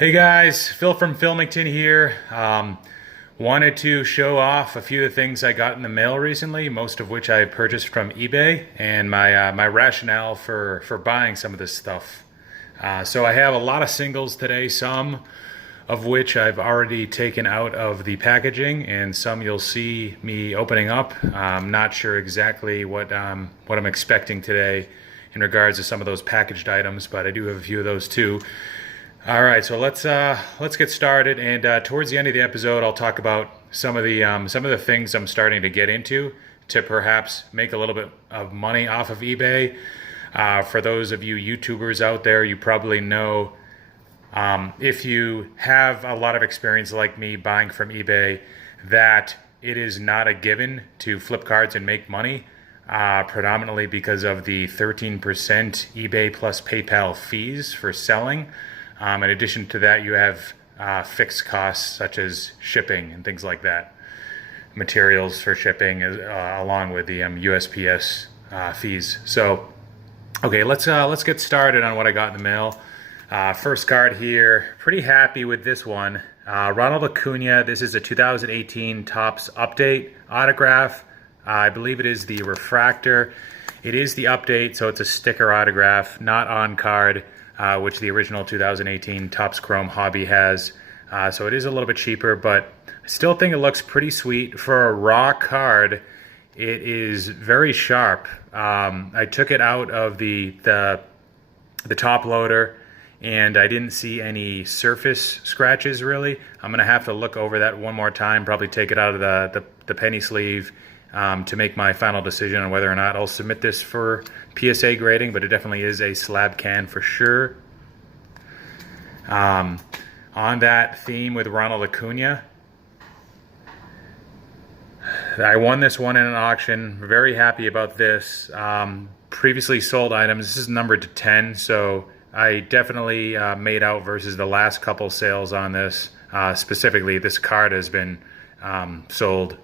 Hey guys, Phil from Filmington here. Wanted to show off a few of the things I got in the mail recently, most of which I purchased from eBay, and my rationale for buying some of this stuff. So I have a lot of singles today, some of which I've already taken out of the packaging, and some you'll see me opening up. I'm not sure exactly what I'm expecting today in regards to some of those packaged items, but I do have a few of those too. All right, so let's get started, and towards the end of the episode, I'll talk about some of the things I'm starting to get into to perhaps make a little bit of money off of eBay. For those of you YouTubers out there, you probably know, if you have a lot of experience like me buying from eBay, that it is not a given to flip cards and make money, predominantly because of the 13% eBay plus PayPal fees for selling. In addition to that, you have fixed costs such as shipping and things like that, materials for shipping, along with the USPS fees. So, okay, let's get started on what I got in the mail. First card here, pretty happy with this one. Ronald Acuna. This is a 2018 Topps Update autograph. I believe it is the refractor. It is the update, so it's a sticker autograph, not on card. Which the original 2018 Topps Chrome Hobby has. So it is a little bit cheaper, but I still think it looks pretty sweet. For a raw card, it is very sharp. I took it out of the top loader, and I didn't see any surface scratches really. I'm going to have to look over that one more time, probably take it out of the penny sleeve, to make my final decision on whether or not I'll submit this for PSA grading, but it definitely is a slab can for sure. On that theme with Ronald Acuna, I won this one in an auction. Very happy about this. Previously sold items. This is numbered to 10, so I definitely made out versus the last couple sales on this. Specifically, this card has been sold.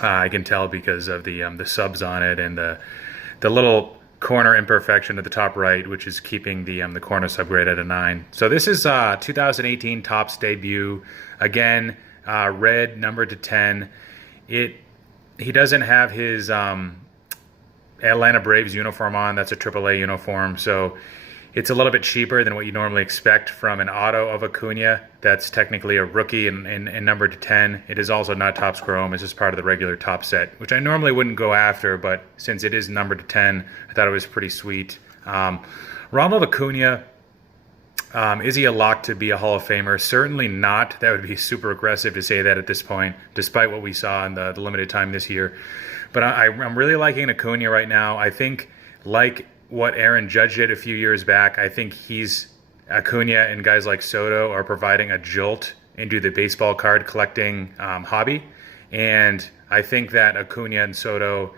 I can tell because of the subs on it and the little corner imperfection at the top right, which is keeping the corner subgrade at a 9. So this is 2018 Topps debut. Again, red, numbered to 10. He doesn't have his Atlanta Braves uniform on. That's a AAA uniform, so it's a little bit cheaper than what you normally expect from an auto of Acuna. That's technically a rookie and numbered to 10. It is also not Topps Chrome. It's just part of the regular top set, which I normally wouldn't go after, but since it is numbered to 10, I thought it was pretty sweet. Ronald Acuna, is he a lock to be a Hall of Famer? Certainly not. That would be super aggressive to say that at this point, despite what we saw in the limited time this year. But I'm really liking Acuna right now. I think, like what Aaron Judge did a few years back, I think Acuna and guys like Soto are providing a jolt into the baseball card collecting hobby. And I think that Acuna and Soto,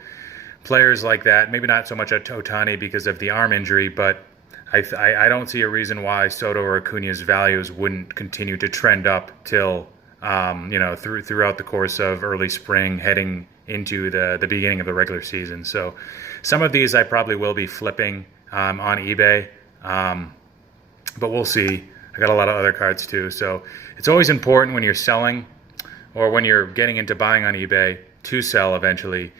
players like that, maybe not so much at Ohtani because of the arm injury, but I don't see a reason why Soto or Acuna's values wouldn't continue to trend up till throughout the course of early spring, heading into the beginning of the regular season. So some of these I probably will be flipping on eBay, but we'll see. I got a lot of other cards too, so it's always important when you're selling or when you're getting into buying on eBay to sell eventually,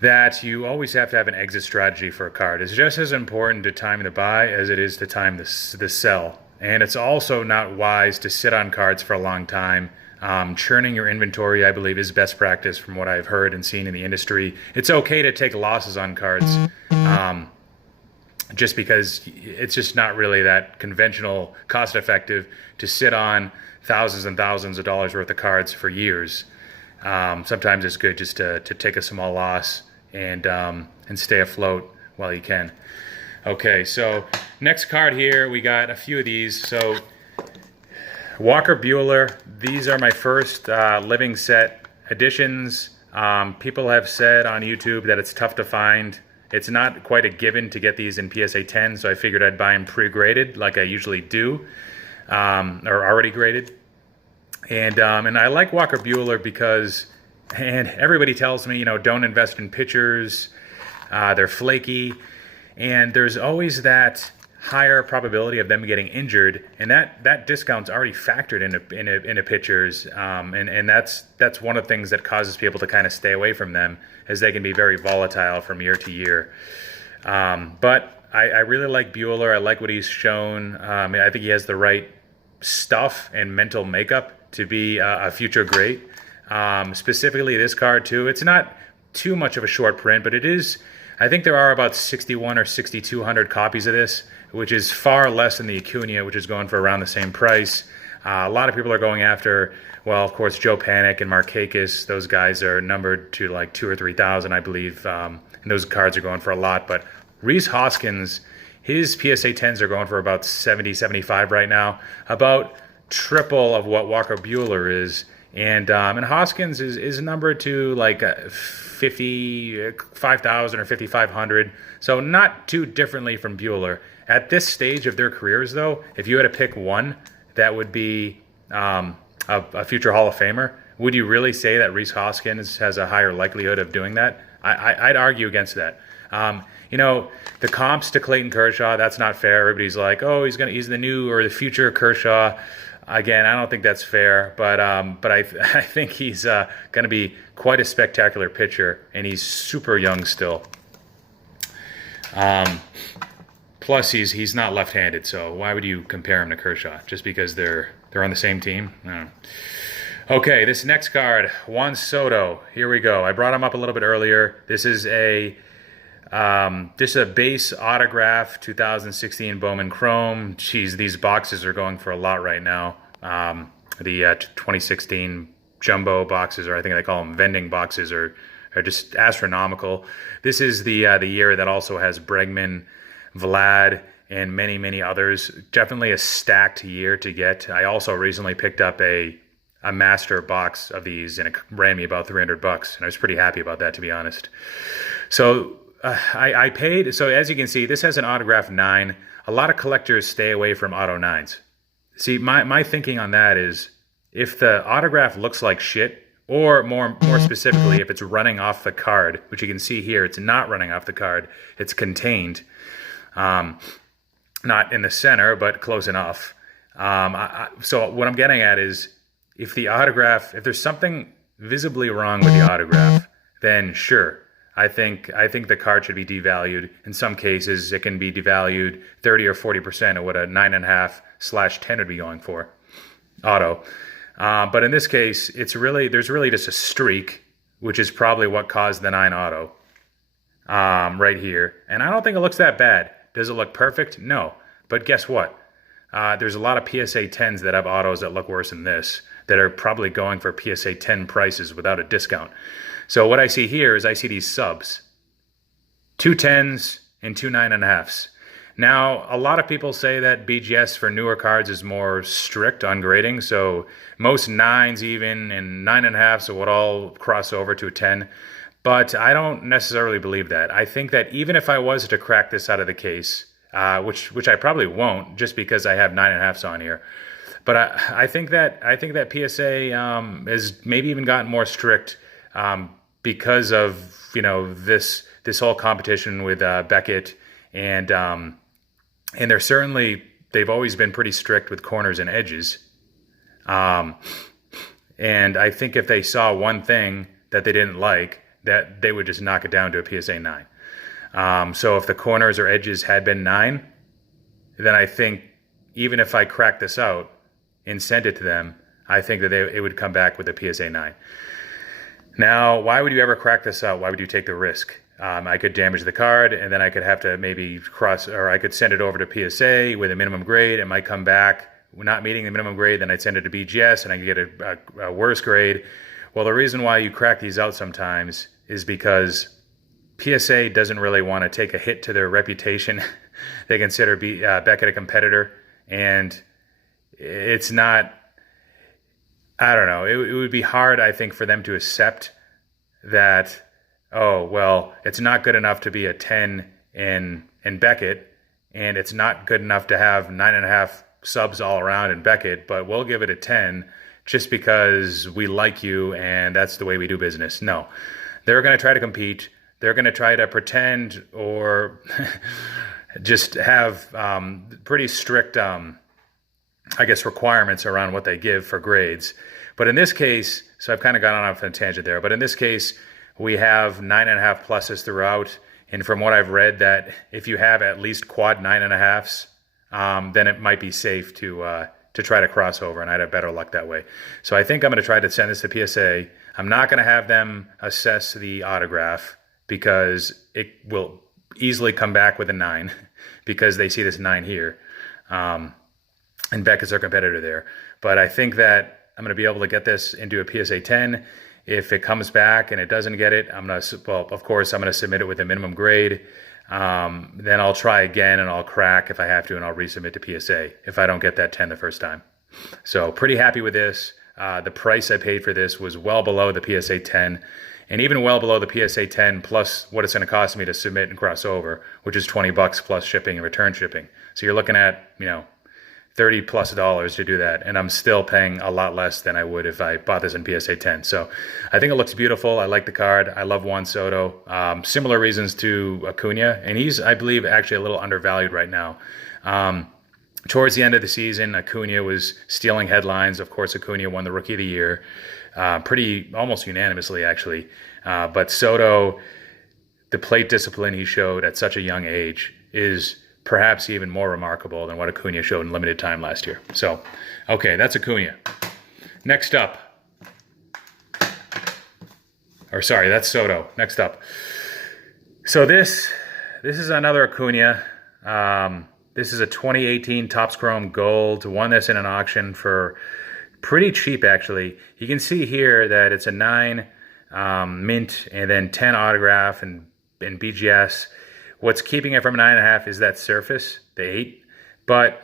that you always have to have an exit strategy for a card. It's just as important to time the buy as it is to time the sell. And it's also not wise to sit on cards for a long time. Churning your inventory, I believe, is best practice from what I've heard and seen in the industry. It's okay to take losses on cards, just because it's just not really that conventional, cost-effective to sit on thousands and thousands of dollars worth of cards for years. Sometimes it's good just to take a small loss and stay afloat while you can. Okay, so next card here, we got a few of these. So Walker Buehler, these are my first living set editions. People have said on YouTube that it's tough to find. It's not quite a given to get these in PSA 10, so I figured I'd buy them pre-graded like I usually do, or already graded. And I like Walker Buehler because, and everybody tells me, don't invest in pitchers. They're flaky. And there's always that higher probability of them getting injured, and that discount's already factored into pitchers, and that's one of the things that causes people to kind of stay away from them, as they can be very volatile from year to year. But I really like Buehler. I like what he's shown. I think he has the right stuff and mental makeup to be a future great. Specifically this card too. It's not too much of a short print, but it is. I think there are about 61 or 6,200 copies of this, which is far less than the Acuna, which is going for around the same price. A lot of people are going after, well, of course, Joe Panic and Markakis. Those guys are numbered to like 2,000 or 3,000, I believe. And those cards are going for a lot. But Rhys Hoskins, his PSA 10s are going for about 70, 75 right now, about triple of what Walker Buehler is. And Hoskins is numbered to like 55,000 or 5,500, so not too differently from Buehler. At this stage of their careers, though, if you had to pick one that would be a future Hall of Famer, would you really say that Rhys Hoskins has a higher likelihood of doing that? I'd argue against that. The comps to Clayton Kershaw, that's not fair. Everybody's like, oh, he's the new or the future Kershaw. Again, I don't think that's fair, but I think he's going to be quite a spectacular pitcher, and he's super young still. Plus, he's not left-handed, so why would you compare him to Kershaw just because they're on the same team? I don't know. Okay, this next card, Juan Soto. Here we go. I brought him up a little bit earlier. This is a base autograph 2016 Bowman Chrome. Geez, these boxes are going for a lot right now. The 2016 jumbo boxes, or I think they call them vending boxes, are just astronomical. This is the year that also has Bregman, Vlad, and many, many others. Definitely a stacked year to get. I also recently picked up a master box of these, and it ran me about $300, and I was pretty happy about that, to be honest. So I paid. So as you can see, this has an autograph 9. A lot of collectors stay away from auto 9s. See, my thinking on that is, if the autograph looks like shit, or more specifically, if it's running off the card, which you can see here, it's not running off the card, it's contained, not in the center, but close enough. So what I'm getting at is, if there's something visibly wrong with the autograph, then sure, I think the card should be devalued. In some cases, it can be devalued 30 or 40% of what a 9.5/10 would be going for, auto. But in this case, there's really just a streak, which is probably what caused the 9 auto right here. And I don't think it looks that bad. Does it look perfect? No. But guess what? There's a lot of PSA 10s that have autos that look worse than this, that are probably going for PSA 10 prices without a discount. So what I see here is I see these subs. 2 10s and 2 9.5s. Now, a lot of people say that BGS for newer cards is more strict on grading, so most 9s even and 9.5s would all cross over to a 10. But I don't necessarily believe that. I think that even if I was to crack this out of the case, which I probably won't, just because I have 9.5s on here, but I think that PSA has maybe even gotten more strict because of this whole competition with Beckett, and they've always been pretty strict with corners and edges. And I think if they saw one thing that they didn't like, that they would just knock it down to a PSA 9. So if the corners or edges had been 9, then I think even if I cracked this out and sent it to them, I think that it would come back with a PSA 9. Now, why would you ever crack this out? Why would you take the risk? I could damage the card, and then I could have to maybe I could send it over to PSA with a minimum grade. It might come back not meeting the minimum grade, then I'd send it to BGS, and I could get a worse grade. Well, the reason why you crack these out sometimes is because PSA doesn't really want to take a hit to their reputation. They consider Beckett a competitor, and it's not, I don't know, it would be hard, I think, for them to accept that, oh, well, it's not good enough to be a 10 in Beckett, and it's not good enough to have 9.5 subs all around in Beckett, but we'll give it a 10 just because we like you and that's the way we do business. No. They're going to try to compete. They're going to try to pretend or just have pretty strict, I guess, requirements around what they give for grades. But in this case, so I've kind of gone off on a tangent there, but in this case, we have 9.5 pluses throughout. And from what I've read, that if you have at least quad 9.5s, then it might be safe to try to cross over, and I'd have better luck that way. So I think I'm going to try to send this to PSA. I'm not going to have them assess the autograph because it will easily come back with a 9 because they see this 9 here. And Beck is their competitor there. But I think that I'm going to be able to get this into a PSA 10. If it comes back and it doesn't get it, of course, I'm going to submit it with a minimum grade. Then I'll try again and I'll crack if I have to, and I'll resubmit to PSA if I don't get that 10 the first time. So pretty happy with this. The price I paid for this was well below the PSA 10, and even well below the PSA 10 plus what it's going to cost me to submit and cross over, which is $20 plus shipping and return shipping. So you're looking at, $30+ to do that, and I'm still paying a lot less than I would if I bought this in PSA 10. So I think it looks beautiful. I like the card. I love Juan Soto. Similar reasons to Acuna, and he's, I believe, actually a little undervalued right now. Towards the end of the season, Acuna was stealing headlines. Of course, Acuna won the Rookie of the Year, pretty almost unanimously, actually. But Soto, the plate discipline he showed at such a young age is perhaps even more remarkable than what Acuna showed in limited time last year. So, okay, that's Acuna. Next up. That's Soto. Next up. So this is another Acuna. This is a 2018 Topps Chrome Gold. Won this in an auction for pretty cheap, actually. You can see here that it's a 9 mint and then 10 autograph and BGS. What's keeping it from a 9.5 is that surface, the 8. But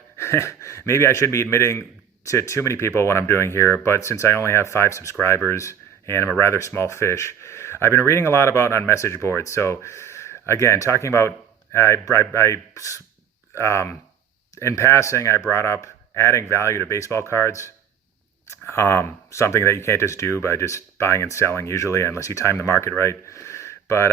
maybe I shouldn't be admitting to too many people what I'm doing here. But since I only have 5 subscribers and I'm a rather small fish, I've been reading a lot about on message boards. So again, talking about, in passing, I brought up adding value to baseball cards. Something that you can't just do by just buying and selling usually, unless you time the market right. But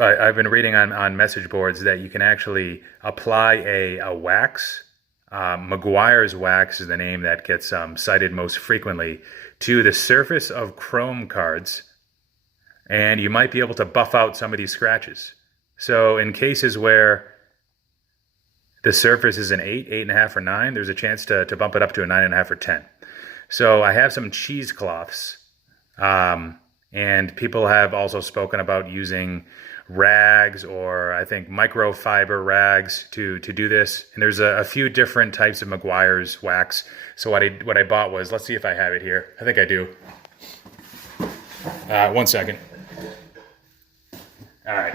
I've been reading on message boards that you can actually apply a wax. McGuire's wax is the name that gets cited most frequently to the surface of Chrome cards, and you might be able to buff out some of these scratches. So in cases where the surface is an 8, 8.5, or 9, there's a chance to bump it up to a 9.5 or 10. So I have some cheesecloths. And people have also spoken about using rags, or I think microfiber rags to do this. And there's a few different types of McGuire's wax. So what I bought was, let's see if I have it here. I think I do. 1 second. All right.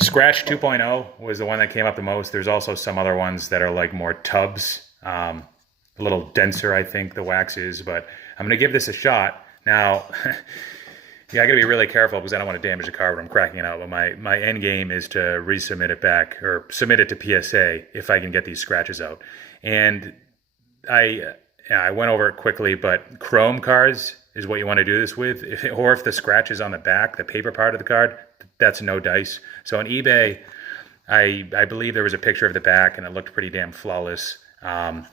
Scratch 2.0 was the one that came up the most. There's also some other ones that are like more tubs, a little denser, I think the wax is, but I'm going to give this a shot. Now, yeah, I got to be really careful because I don't want to damage the card when I'm cracking it out. But my end game is to resubmit it back, or submit it to PSA if I can get these scratches out. And I went over it quickly, but Chrome cards is what you want to do this with. Or if the scratch is on the back, the paper part of the card, that's no dice. So on eBay, I believe there was a picture of the back and it looked pretty damn flawless. A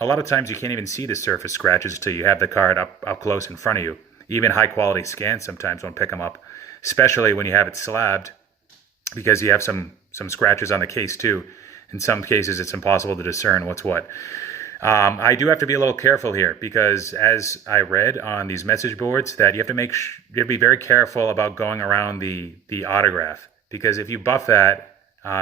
lot of times you can't even see the surface scratches until you have the card up close in front of you. Even high quality scans sometimes won't pick them up, especially when you have it slabbed, because you have some scratches on the case too. In some cases, it's impossible to discern what's what. I do have to be a little careful here because, as I read on these message boards, that you have to be very careful about going around the autograph, because if you buff that,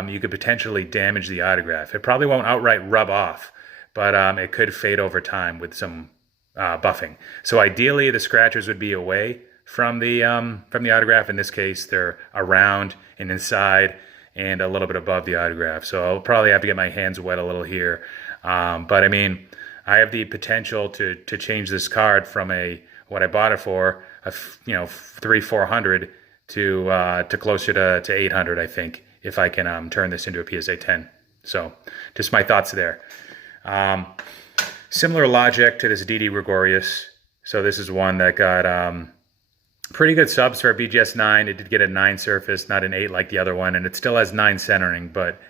you could potentially damage the autograph. It probably won't outright rub off, but it could fade over time with some buffing. So ideally, the scratches would be away from the autograph. In this case, they're around and inside and a little bit above the autograph. So I'll probably have to get my hands wet a little here. But I mean, I have the potential to change this card from what I bought it for, 300-400 to closer to 800, I think, if I can turn this into a PSA 10. So just my thoughts there. Similar logic to this Didi Gregorius. So this is one that got Pretty good subs for a BGS 9. It did get a 9 surface, not an 8 like the other one, and it still has 9 centering, but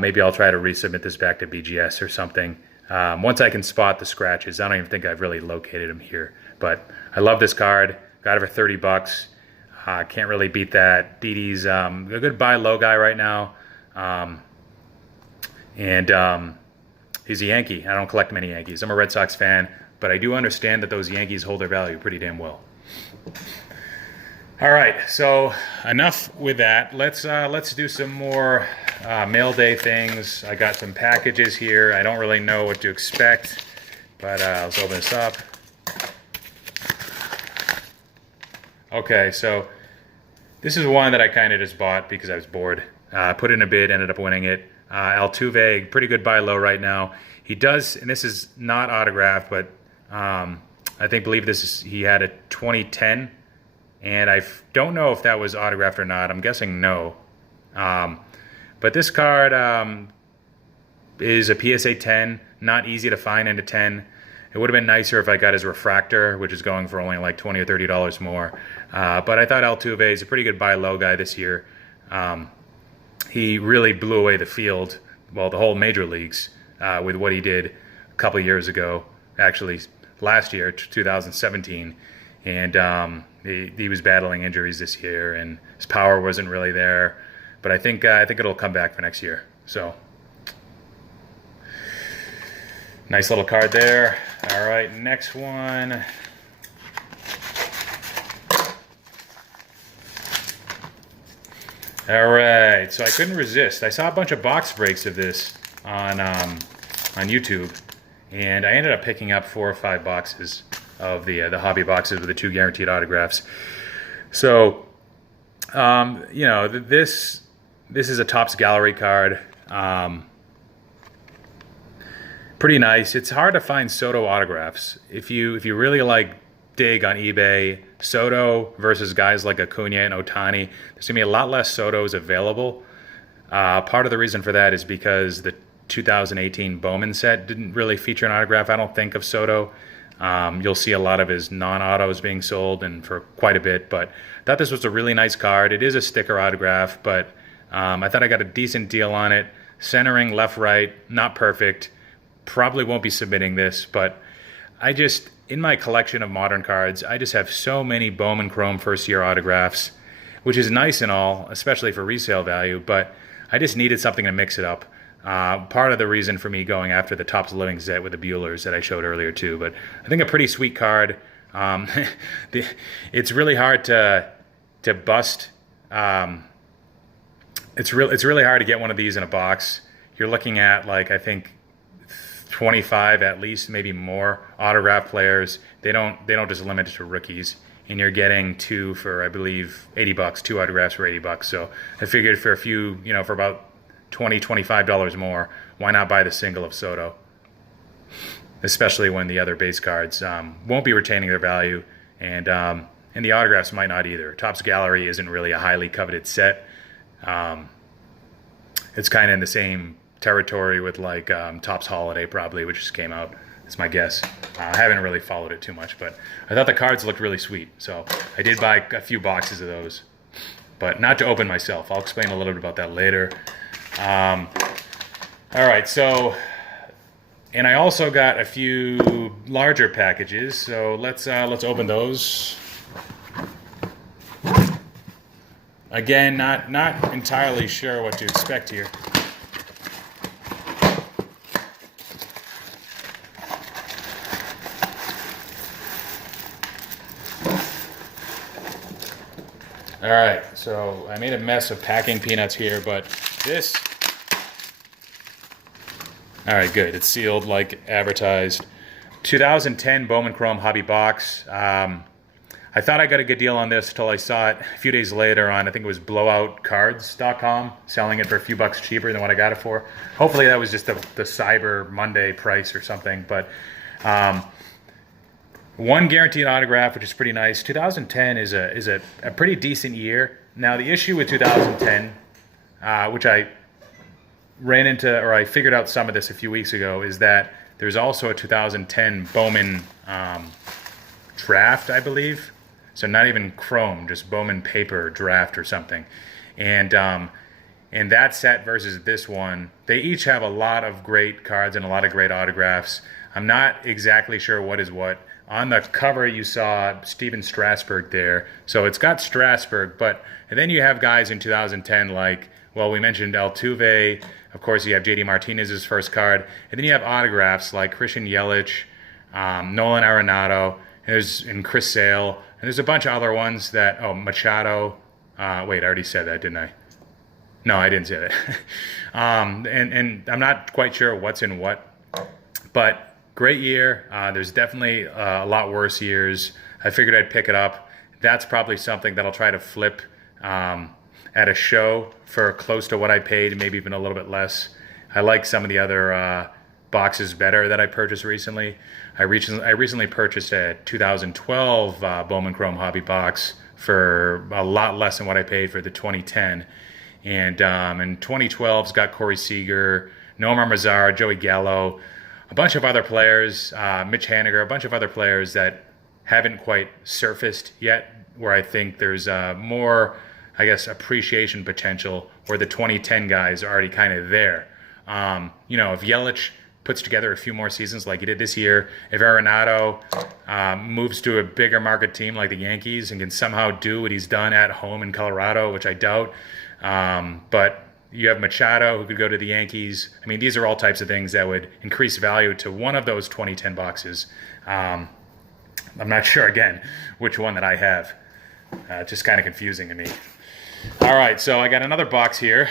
maybe I'll try to resubmit this back to BGS or something. Once I can spot the scratches. I don't even think I've really located them here, but I love this card. Got it for 30 bucks. Can't really beat that. Didi's a good buy low guy right now. He's a Yankee. I don't collect many Yankees. I'm a Red Sox fan, but I do understand that those Yankees hold their value pretty damn well. All right, so enough with that. Let's do some more mail day things. I got some packages here. I don't really know what to expect, but let's open this up. Okay, so this is one that I kind of just bought because I was bored. Put in a bid, ended up winning it. Altuve, pretty good buy low right now. He does, and this is not autographed, but believe this is, he had a 2010, and I don't know if that was autographed or not. I'm guessing no. But this card is a PSA 10, not easy to find in a 10. It would have been nicer if I got his refractor, which is going for only like $20 or $30 more. But I thought Altuve is a pretty good buy low guy this year. He really blew away the field, well, the whole major leagues, with what he did a couple years ago, actually last year, 2017. And he was battling injuries this year, and his power wasn't really there. But I think it'll come back for next year. So, nice little card there. All right, next one. All right, so I couldn't resist. I saw a bunch of box breaks of this on YouTube, and I ended up picking up 4 or 5 boxes of the hobby boxes with the 2 guaranteed autographs. So, you know, this is a Topps Gallery card. Pretty nice. It's hard to find Soto autographs. If you really like dig on eBay, Soto versus guys like Acuna and Ohtani, there's gonna be a lot less Sotos available. Part of the reason for that is because the 2018 Bowman set didn't really feature an autograph, I don't think, of Soto. You'll see a lot of his non-autos being sold, and for quite a bit, but I thought this was a really nice card. It is a sticker autograph, but I thought I got a decent deal on it. Centering left, right, not perfect. Probably won't be submitting this, but in my collection of modern cards, I just have so many Bowman Chrome first-year autographs, which is nice and all, especially for resale value, but I just needed something to mix it up. Part of the reason for me going after the Topps Living set with the Buehlers that I showed earlier too, but I think a pretty sweet card. It's really hard to bust. It's really hard to get one of these in a box. You're looking at, like, I think 25 at least, maybe more autograph players. They don't just limit it to rookies, and you're getting 2 for, I believe, 80 bucks, 2 autographs for 80 bucks. So I figured for a few, you know, for about $20, $25 more, why not buy the single of Soto? Especially when the other base cards won't be retaining their value, and the autographs might not either. Topps Gallery isn't really a highly coveted set. It's kind of in the same territory with, like, Topps Holiday, probably, which just came out. It's my guess. I haven't really followed it too much, but I thought the cards looked really sweet, so I did buy a few boxes of those, but not to open myself. I'll explain a little bit about that later. All right, so, and I also got a few larger packages, so let's open those. Again, not entirely sure what to expect here. All right, so I made a mess of packing peanuts here, but this, all right, good. It's sealed like advertised. 2010 Bowman Chrome Hobby Box. I thought I got a good deal on this until I saw it a few days later on, I think it was blowoutcards.com, selling it for a few bucks cheaper than what I got it for. Hopefully that was just the Cyber Monday price or something, but 1 guaranteed autograph, which is pretty nice. 2010 is a pretty decent year. Now, the issue with 2010, which I ran into, or I figured out some of this a few weeks ago, is that there's also a 2010 Bowman draft, I believe. So not even Chrome, just Bowman paper draft or something. And that set versus this one, they each have a lot of great cards and a lot of great autographs. I'm not exactly sure what is what. On the cover, you saw Steven Strasburg there. So it's got Strasburg, but and then you have guys in 2010 like, well, we mentioned Altuve. Of course, you have JD Martinez's first card. And then you have autographs like Christian Yelich, Nolan Arenado, and Chris Sale. And there's a bunch of other ones that, Machado. Wait, I already said that, didn't I? No, I didn't say that. And I'm not quite sure what's in what. But great year. There's definitely a lot worse years. I figured I'd pick it up. That's probably something that I'll try to flip at a show for close to what I paid, maybe even a little bit less. I like some of the other boxes better that I purchased recently. I recently purchased a 2012 Bowman Chrome hobby box for a lot less than what I paid for the 2010. And 2012's got Corey Seager, Nomar Mazar, Joey Gallo, a bunch of other players, Mitch Haniger, a bunch of other players that haven't quite surfaced yet, where I think there's more, I guess, appreciation potential, where the 2010 guys are already kind of there. If Yelich puts together a few more seasons like he did this year, if Arenado moves to a bigger market team like the Yankees and can somehow do what he's done at home in Colorado, which I doubt, but you have Machado, who could go to the Yankees. I mean, these are all types of things that would increase value to one of those 2010 boxes. I'm not sure, again, which one that I have. Just kind of confusing to me. All right, so I got another box here.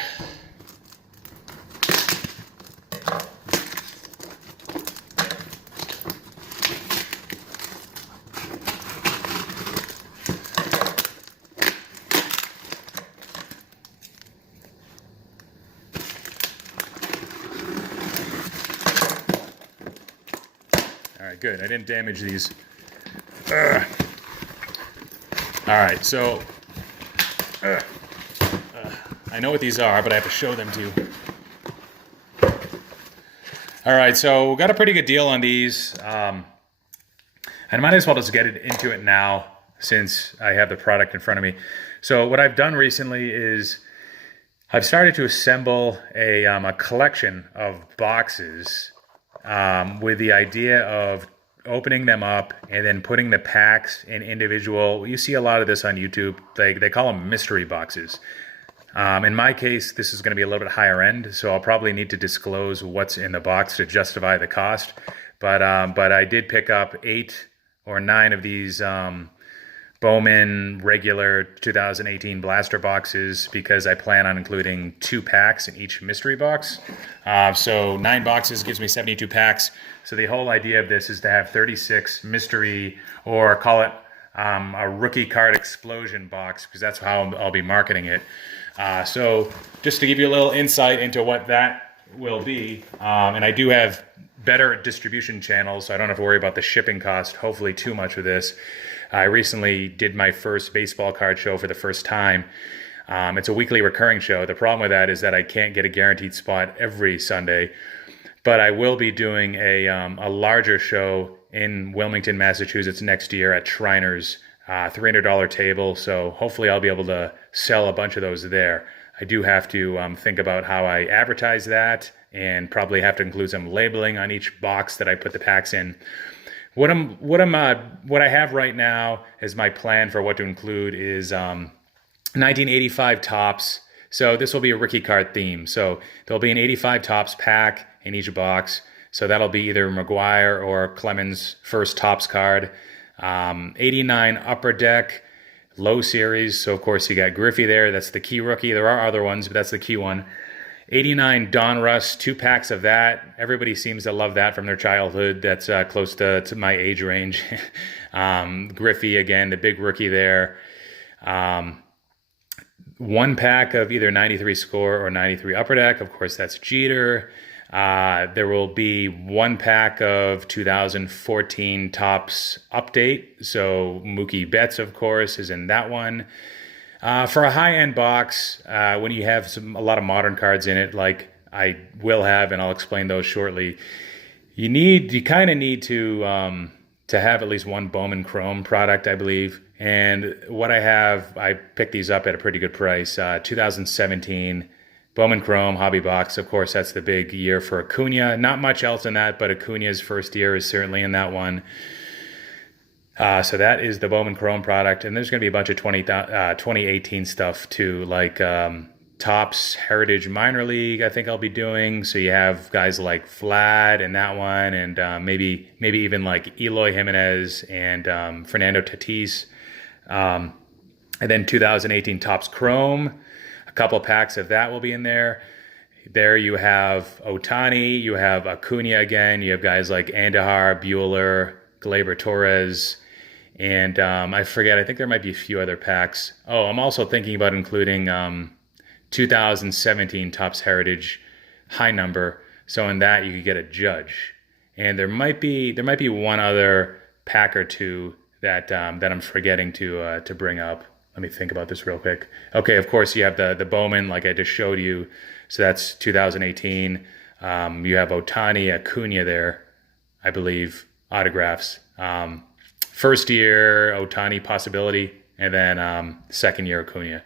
All right, good. I didn't damage these. All right, so I know what these are, but I have to show them to you. All right, so we got a pretty good deal on these. I might as well just get into it now since I have the product in front of me. So what I've done recently is I've started to assemble a collection of boxes with the idea of opening them up and then putting the packs in individual. You see a lot of this on YouTube. They call them mystery boxes. In my case, this is going to be a little bit higher end, so I'll probably need to disclose what's in the box to justify the cost. But I did pick up 8 or 9 of these Bowman regular 2018 blaster boxes because I plan on including 2 packs in each mystery box. So 9 boxes gives me 72 packs. So the whole idea of this is to have 36 mystery, or call it a rookie card explosion box, because that's how I'll be marketing it. So just to give you a little insight into what that will be, and I do have better distribution channels, so I don't have to worry about the shipping cost, hopefully too much with this. I recently did my first baseball card show for the first time. It's a weekly recurring show. The problem with that is that I can't get a guaranteed spot every Sunday, but I will be doing a larger show in Wilmington, Massachusetts next year at Shriners, $300 table. So hopefully I'll be able to sell a bunch of those there. I do have to think about how I advertise that, and probably have to include some labeling on each box that I put the packs in. What I have right now as my plan for what to include is 1985 Topps. So this will be a rookie card theme. So there'll be an 85 Topps pack in each box. So that'll be either McGuire or Clemens' first Topps card. 89 Upper Deck, low series. So of course you got Griffey there. That's the key rookie. There are other ones, but that's the key one. 89 Donruss, 2 packs of that. Everybody seems to love that from their childhood. That's close to my age range. Griffey, again, the big rookie there. 1 pack of either 93 Score or 93 Upper Deck. Of course, that's Jeter. There will be 1 pack of 2014 Topps Update. So Mookie Betts, of course, is in that one. For a high-end box, when you have a lot of modern cards in it, like I will have, and I'll explain those shortly, you kind of need to to have at least one Bowman Chrome product, I believe. And what I have, I picked these up at a pretty good price. 2017 Bowman Chrome Hobby Box. Of course, that's the big year for Acuna. Not much else in that, but Acuna's first year is certainly in that one. So that is the Bowman Chrome product. And there's going to be a bunch of 2018 stuff too, like Topps Heritage Minor League, I think I'll be doing. So you have guys like Vlad in that one, and maybe even like Eloy Jimenez and Fernando Tatis. And then 2018 Topps Chrome, a couple packs of that will be in there. There you have Ohtani, you have Acuna again, you have guys like Andahar, Buehler, Gleyber Torres, and I forget, I think there might be a few other packs. Oh, I'm also thinking about including 2017 Topps Heritage high number. So in that you could get a Judge, and there might be one other pack or two that I'm forgetting to bring up. Let me think about this real quick. Okay, of course you have the Bowman, like I just showed you. So that's 2018. You have Ohtani, Acuna there, I believe, autographs. First year Ohtani possibility, and then second year Acuna.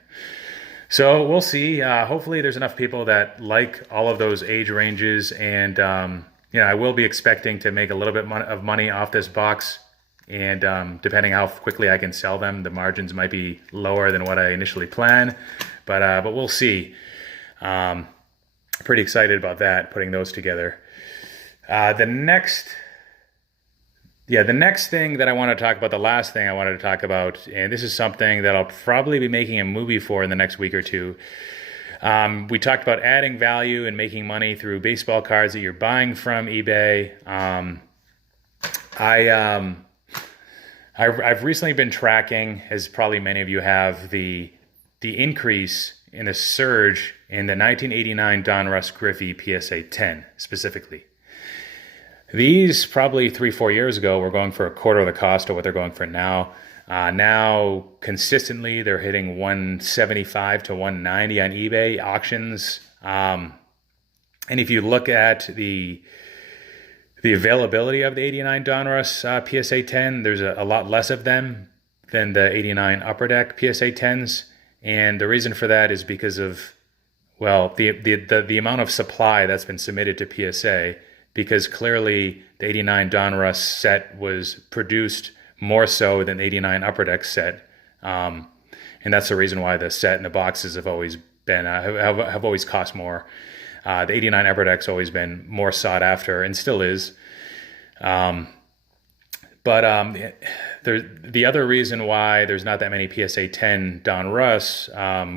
So we'll see. Hopefully there's enough people that like all of those age ranges, and I will be expecting to make a little bit of money off this box, and depending how quickly I can sell them, the margins might be lower than what I initially planned, but we'll see. Pretty excited about that, putting those together. The next thing that I want to talk about, the last thing I wanted to talk about, and this is something that I'll probably be making a movie for in the next week or two. We talked about adding value and making money through baseball cards that you're buying from eBay. I've recently been tracking, as probably many of you have, the increase in the surge in the 1989 Donruss Griffey PSA 10 specifically. These probably 3-4 years ago were going for a quarter of the cost of what they're going for now. Now consistently they're hitting 175 to 190 on eBay auctions. And if you look at the availability of the 89 Donruss PSA 10, there's a lot less of them than the 89 Upper Deck PSA 10s. And the reason for that is because of, well, the amount of supply that's been submitted to PSA, because clearly the 89 Donruss set was produced more so than the 89 Upper Deck set. And that's the reason why the set and the boxes have always been, have always cost more. The 89 Upper Deck's always been more sought after and still is. The other reason why there's not that many PSA 10 Donruss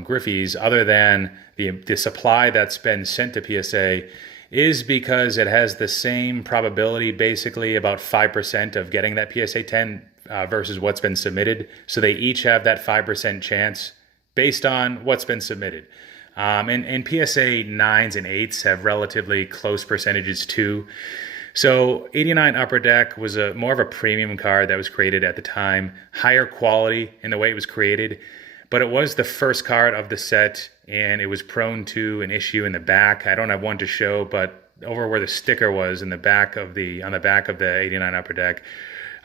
Griffeys, other than the supply that's been sent to PSA, is because it has the same probability, basically about 5% of getting that PSA 10 versus what's been submitted. So they each have that 5% chance based on what's been submitted. And PSA 9s and 8s have relatively close percentages too. So 89 Upper Deck was more of a premium card that was created at the time, higher quality in the way it was created, but it was the first card of the set, and it was prone to an issue in the back. I don't have one to show, but over where the sticker was in the back of on the back of the 89 Upper Deck,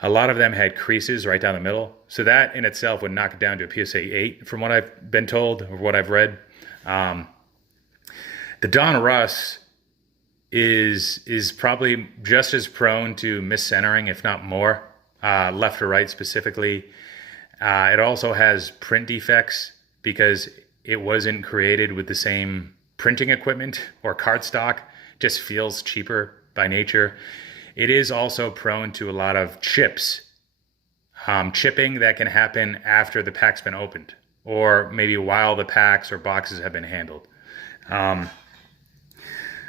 a lot of them had creases right down the middle. So that in itself would knock it down to a PSA 8 from what I've been told or what I've read. The Donruss is probably just as prone to miscentering, if not more, left or right specifically. It also has print defects because it wasn't created with the same printing equipment or cardstock. Just feels cheaper by nature. It is also prone to a lot of chips, chipping that can happen after the pack's been opened, or maybe while the packs or boxes have been handled.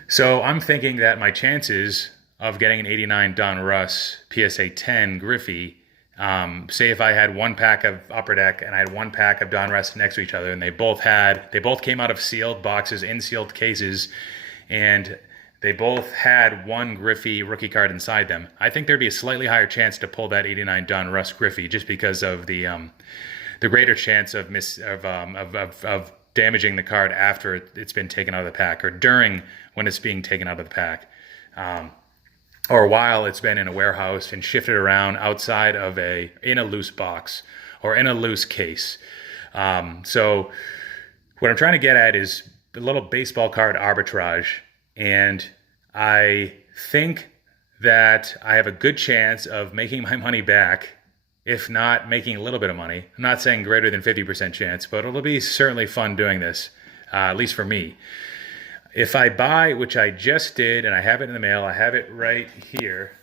So I'm thinking that my chances of getting an 89 Donruss PSA 10 Griffey, say if I had one pack of Upper Deck and I had one pack of Donruss next to each other, and they both came out of sealed boxes in sealed cases, and they both had one Griffey rookie card inside them, I think there'd be a slightly higher chance to pull that 89 Donruss Griffey, just because of the greater chance of damaging the card after it's been taken out of the pack, or during when it's being taken out of the pack. or while it's been in a warehouse and shifted around outside of in a loose box or in a loose case. So what I'm trying to get at is a little baseball card arbitrage, and I think that I have a good chance of making my money back, if not making a little bit of money. I'm not saying greater than 50% chance, but it'll be certainly fun doing this, at least for me. If I buy, which I just did, and I have it in the mail, I have it right here.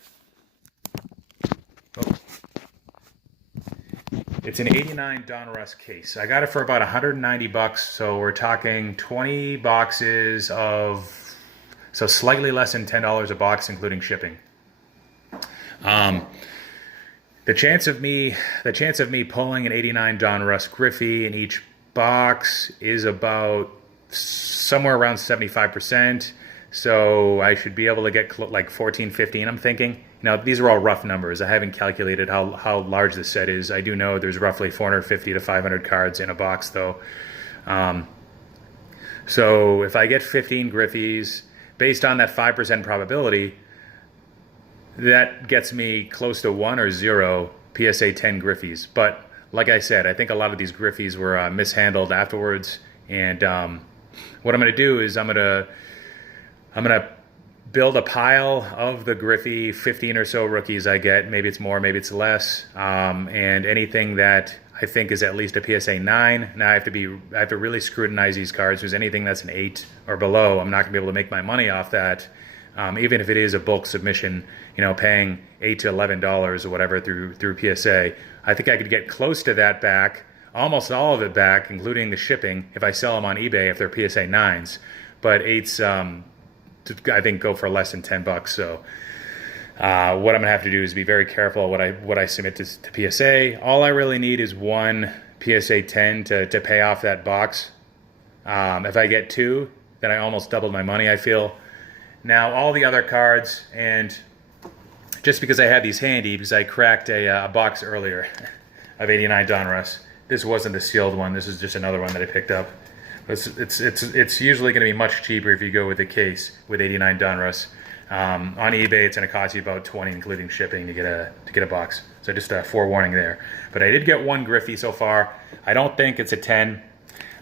Oh. It's an 89 Donruss case. I got it for about 190 bucks, so we're talking 20 boxes of, so slightly less than $10 a box, including shipping. The chance of me pulling an 89 Donruss Griffey in each box is about somewhere around 75%. So I should be able to get like 14, 15, I'm thinking. Now, these are all rough numbers. I haven't calculated how large the set is. I do know there's roughly 450 to 500 cards in a box, though. So if I get 15 Griffies, based on that 5% probability, that gets me close to 1 or 0 PSA 10 Griffies. But like I said, I think a lot of these Griffies were mishandled afterwards. And what I'm going to do is I'm going to build a pile of the Griffey 15 or so rookies I get. Maybe it's more, maybe it's less. And anything that I think is at least a PSA 9. Now I have to really scrutinize these cards. If there's anything that's an 8 or below, I'm not going to be able to make my money off that. Even if it is a bulk submission, paying $8 to $11 or whatever through PSA, I think I could get close to that back, almost all of it back, including the shipping, if I sell them on eBay if they're PSA 9s. But 8s, I think, go for less than 10 bucks. So what I'm gonna have to do is be very careful what I submit to PSA. All I really need is one PSA 10 to pay off that box. If I get 2, then I almost doubled my money, I feel. Now all the other cards, and just because I had these handy, because I cracked a box earlier of 89 Donruss. This wasn't the sealed one. This is just another one that I picked up. It's usually going to be much cheaper if you go with a case with 89 Donruss. On eBay, it's going to cost you about 20, including shipping, to get a box. So just a forewarning there. But I did get one Griffey so far. I don't think it's a 10.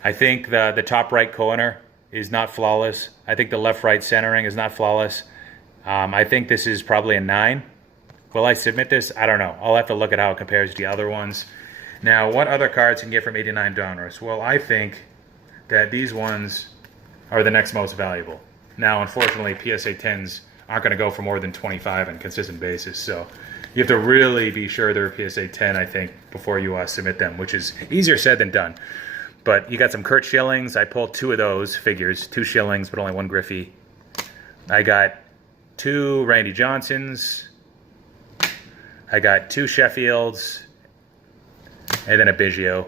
I think the top right corner is not flawless. I think the left right centering is not flawless. I think this is probably a 9. Will I submit this? I don't know. I'll have to look at how it compares to the other ones. Now, what other cards can get from 89 Donruss? Well, I think that these ones are the next most valuable. Now, unfortunately, PSA 10s aren't going to go for more than 25 on a consistent basis. So you have to really be sure they're a PSA 10, I think, before you submit them, which is easier said than done. But you got some Kurt Schillings. I pulled 2 of those figures, 2 Schillings, but only 1 Griffey. I got 2 Randy Johnsons. I got 2 Sheffields, and then a Biggio.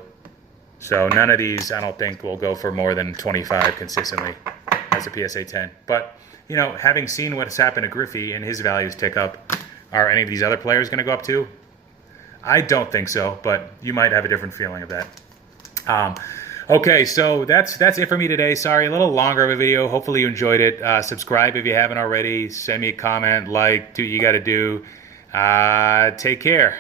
So none of these, I don't think, will go for more than 25 consistently as a PSA 10. But, having seen what's happened to Griffey and his values tick up, are any of these other players going to go up too? I don't think so, but you might have a different feeling of that. Okay, so that's it for me today. Sorry, a little longer of a video. Hopefully you enjoyed it. Subscribe if you haven't already. Send me a comment, like, do what you got to do. Take care.